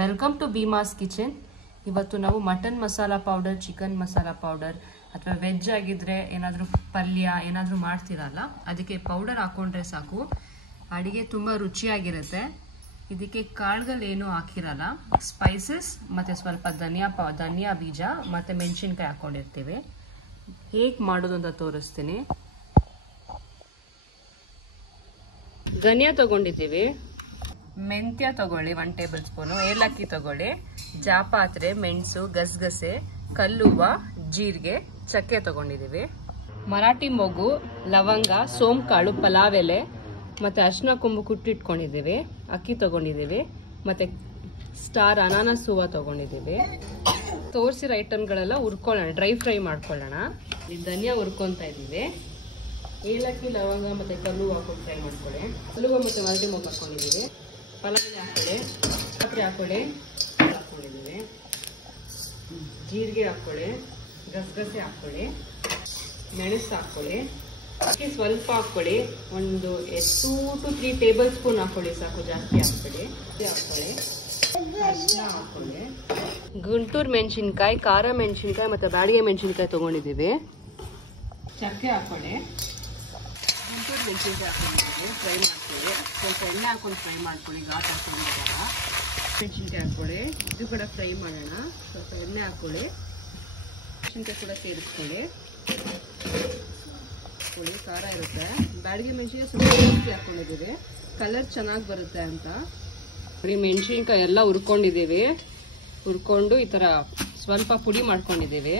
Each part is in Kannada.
Welcome to Bheemas kitchen. ಇವತ್ತು ನಾವು mutton masala powder, chicken masala powder ಅಥವಾ ವೆಜ್ ಆಗಿದ್ರೆ ಏನಾದರೂ ಪಲ್ಯ ಏನಾದರೂ ಮಾಡ್ತೀರಲ್ಲ, ಅದಕ್ಕೆ ಪೌಡರ್ ಹಾಕೊಂಡ್ರೆ ಸಾಕು, ಅಡಿಗೆ ತುಂಬ ರುಚಿಯಾಗಿರುತ್ತೆ. ಇದಕ್ಕೆ ಕಾಳುಗಳೇನು ಹಾಕಿರಲ್ಲ, ಸ್ಪೈಸಸ್ ಮತ್ತು ಸ್ವಲ್ಪ ಧನಿಯಾ ಬೀಜ ಮತ್ತು ಮೆಣಸಿನ್ಕಾಯಿ ಹಾಕೊಂಡಿರ್ತೀವಿ. ಹೇಗೆ ಮಾಡೋದು ಅಂತ ತೋರಿಸ್ತೀನಿ. ಧನಿಯಾ ತಗೊಂಡಿದ್ದೀವಿ, ಮೆಂತ್ಯ ತಗೊಳ್ಳಿ 1 ಟೇಬಲ್ ಸ್ಪೂನು, ಏಲಕ್ಕಿ ತಗೊಳ್ಳಿ, ಜಾಪಾತ್ರೆ, ಮೆಣಸು, ಗಸಗಸೆ, ಕಲ್ಲುವ, ಜೀರಿಗೆ, ಚಕ್ಕೆ ತಗೊಂಡಿದ್ದೀವಿ, ಮರಾಠಿ ಮೊಗ್ಗು, ಲವಂಗ, ಸೋಂಕಾಳು, ಪಲಾವ್ ಎಲೆ ಮತ್ತು ಅರಿಶಿನ ಕೊಂಬು ಕುಟ್ಟಿಟ್ಕೊಂಡಿದ್ದೀವಿ, ಅಕ್ಕಿ ತಗೊಂಡಿದ್ದೀವಿ ಮತ್ತು ಸ್ಟಾರ್ ಅನಾನಸ್ ಹೂವು ತಗೊಂಡಿದ್ದೀವಿ. ತೋರಿಸಿರೋ ಐಟಮ್ಗಳೆಲ್ಲ ಹುರ್ಕೊಳ್ಳೋಣ, ಡ್ರೈ ಫ್ರೈ ಮಾಡ್ಕೊಳ್ಳೋಣ. ಈ ಧನಿಯಾ ಹುರ್ಕೊತಾ ಇದ್ದೀವಿ, ಏಲಕ್ಕಿ, ಲವಂಗ ಮತ್ತು ಕಲ್ಲುವ ಹಾಕೊಂಡು ಫ್ರೈ ಮಾಡ್ಕೊಳ್ಳಿ. ಕಲ್ಲುವ ಮತ್ತು ಮರಾಠಿ ಮೊಗ್ಗು ಹಾಕೊಂಡಿದ್ದೀವಿ, ಪಲಾವ್ ಹಾಕೊಳ್ಳಿ, ಜಾಪತ್ರೆ ಹಾಕೊಂಡಿದ್ದೀವಿ, ಜೀರಿಗೆ ಹಾಕೊಳ್ಳಿ, ಗಸಗಸೆ ಹಾಕೊಳ್ಳಿ, ಮೆಣಸು ಹಾಕೊಳ್ಳಿ, ಅಕ್ಕಿ ಸ್ವಲ್ಪ ಹಾಕೊಳ್ಳಿ, ಒಂದು 2 to 3 ಟೇಬಲ್ ಸ್ಪೂನ್ ಹಾಕೊಳ್ಳಿ ಸಾಕು, ಜಾಸ್ತಿ ಹಾಕೊಳ್ಳಿ. ಅರಿಶಿನ ಹಾಕೊಳ್ಳಿ, ಗುಂಟೂರು ಮೆಣಸಿನ್ಕಾಯಿ, ಖಾರ ಮೆಣಸಿನ್ಕಾಯಿ ಮತ್ತು ಬ್ಯಾಡಿಗೆ ಮೆಣಸಿನ್ಕಾಯಿ ತೊಗೊಂಡಿದ್ದೀವಿ, ಚಕ್ಕೆ ಹಾಕೊಳ್ಳಿ, ಗುಂಟೂರು ಮೆಣಸಿನ್ಕಾಯಿ ಹಾಕೊಂಡಿದ್ದೀವಿ, ಫ್ರೈ ಮಾಡ್ಕೊಳ್ಳಿ, ಸ್ವಲ್ಪ ಎಣ್ಣೆ ಹಾಕೊಂಡು ಫ್ರೈ ಮಾಡ್ಕೊಳ್ಳಿ, ಘಾಟ್ ಹಾಕೊಂಡಿದ್ದಾಗ ಮೆಣಸಿನ್ಕಾಯಿ ಹಾಕೊಳ್ಳಿ, ಇದು ಕೂಡ ಫ್ರೈ ಮಾಡೋಣ. ಸ್ವಲ್ಪ ಎಣ್ಣೆ ಹಾಕೊಳ್ಳಿ, ಮೆಣಸಿನ್ಕಾಯಿ ಕೂಡ ಸೇರಿಸ್ಕೊಳ್ಳಿ, ಖಾರ ಇರುತ್ತೆ. ಬ್ಯಾಡಿಗೆ ಮೆಣಸಿನ್ಕಾಯಿ ಸ್ವಲ್ಪ ಜಾಸ್ತಿ ಹಾಕೊಂಡಿದ್ದೀವಿ, ಕಲರ್ ಚೆನ್ನಾಗಿ ಬರುತ್ತೆ ಅಂತ. ಮೆಣಸಿನ್ಕಾಯಿ ಎಲ್ಲ ಹುರ್ಕೊಂಡಿದ್ದೀವಿ, ಹುರ್ಕೊಂಡು ಈ ಥರ ಸ್ವಲ್ಪ ಪುಡಿ ಮಾಡ್ಕೊಂಡಿದ್ದೀವಿ.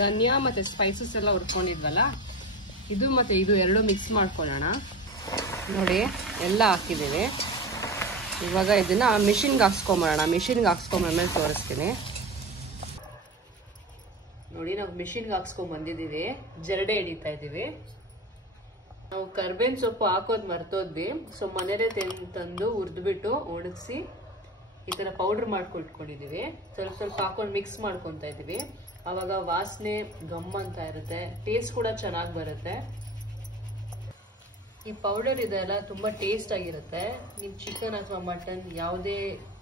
ಧನಿಯಾ ಮತ್ತು ಸ್ಪೈಸಸ್ ಎಲ್ಲ ಹುರ್ಕೊಂಡಿದ್ವಲ್ಲ, ಇದು ಮತ್ತು ಇದು ಎರಡು ಮಿಕ್ಸ್ ಮಾಡ್ಕೊಳ್ಳೋಣ. ನೋಡಿ ಎಲ್ಲ ಹಾಕಿದ್ದೀವಿ. ಇವಾಗ ಇದನ್ನ ಮಿಷಿನ್ಗೆ ಹಾಕ್ಸ್ಕೊಂಬರೋಣ. ಮಿಷಿನ್ಗೆ ಹಾಕ್ಸ್ಕೊಂಬಂದ್ಮೇಲೆ ತೋರಿಸ್ತೀನಿ. ನೋಡಿ ನಾವು ಮಿಷಿನ್ಗೆ ಹಾಕ್ಸ್ಕೊಂಡ್ ಬಂದಿದ್ದೀವಿ, ಜರಡೆ ಹಿಡಿತಾ ಇದ್ದೀವಿ. ನಾವು ಕರ್ಬೇವಿನ ಸೊಪ್ಪು ಹಾಕೋದು ಮರ್ತೋದ್ವಿ, ಸೊ ಮನೇಲೆ ತಂದು ಹುರಿದ್ಬಿಟ್ಟು ಒಣಗಿಸಿ ಈ ಥರ ಪೌಡ್ರ್ ಮಾಡ್ಕೊಟ್ಕೊಂಡಿದ್ದೀವಿ. ಸ್ವಲ್ಪ ಸ್ವಲ್ಪ ಹಾಕೊಂಡು ಮಿಕ್ಸ್ ಮಾಡ್ಕೊತಾ ಇದ್ದೀವಿ. ಆವಾಗ ವಾಸನೆ ಗಮ್ ಅಂತ ಇರುತ್ತೆ, ಟೇಸ್ಟ್ ಕೂಡ ಚೆನ್ನಾಗಿ ಬರುತ್ತೆ. ಈ ಪೌಡರ್ ಇದೆಲ್ಲ ತುಂಬ ಟೇಸ್ಟ್ ಆಗಿರುತ್ತೆ. ನೀವು ಚಿಕನ್ ಅಥವಾ ಮಟನ್ ಯಾವುದೇ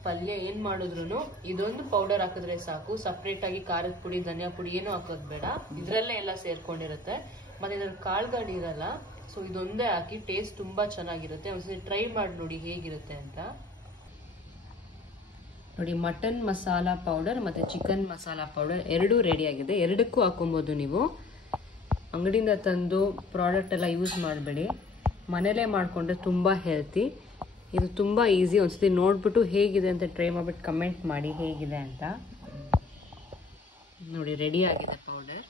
ಪಲ್ಯ ಏನು ಮಾಡಿದ್ರು ಇದೊಂದು ಪೌಡರ್ ಹಾಕಿದ್ರೆ ಸಾಕು. ಸಪ್ರೇಟ್ ಆಗಿ ಖಾರದ ಪುಡಿ, ಧನಿಯಾ ಪುಡಿ ಏನು ಹಾಕೋದು ಬೇಡ, ಇದರಲ್ಲೇ ಎಲ್ಲ ಸೇರ್ಕೊಂಡಿರುತ್ತೆ. ಮತ್ತು ಇದ್ರಲ್ಲಿ ಕಾಳುಗಳಿರಲ್ಲ, ಸೊ ಇದೊಂದೇ ಹಾಕಿ ಟೇಸ್ಟ್ ತುಂಬ ಚೆನ್ನಾಗಿರುತ್ತೆ. ಒಂದ್ಸತಿ ಟ್ರೈ ಮಾಡಿ ನೋಡಿ ಹೇಗಿರುತ್ತೆ ಅಂತ. ನೋಡಿ ಮಟನ್ ಮಸಾಲ ಪೌಡರ್ ಮತ್ತು ಚಿಕನ್ ಮಸಾಲ ಪೌಡರ್ ಎರಡೂ ರೆಡಿಯಾಗಿದೆ. ಎರಡಕ್ಕೂ ಹಾಕೊಬೋದು ನೀವು. ಅಂಗಡಿಯಿಂದ ತಂದು ಪ್ರಾಡಕ್ಟ್ ಎಲ್ಲ ಯೂಸ್ ಮಾಡಬೇಡಿ, ಮನೇಲೇ ಮಾಡಿಕೊಂಡ್ರೆ ತುಂಬ ಹೆಲ್ತಿ. ಇದು ತುಂಬ ಈಸಿ. ಒಂದ್ಸತಿ ನೋಡ್ಬಿಟ್ಟು ಹೇಗಿದೆ ಅಂತ ಟ್ರೈ ಮಾಡಿಬಿಟ್ಟು ಕಮೆಂಟ್ ಮಾಡಿ ಹೇಗಿದೆ ಅಂತ. ನೋಡಿ ರೆಡಿ ಆಗಿದೆ ಪೌಡರ್.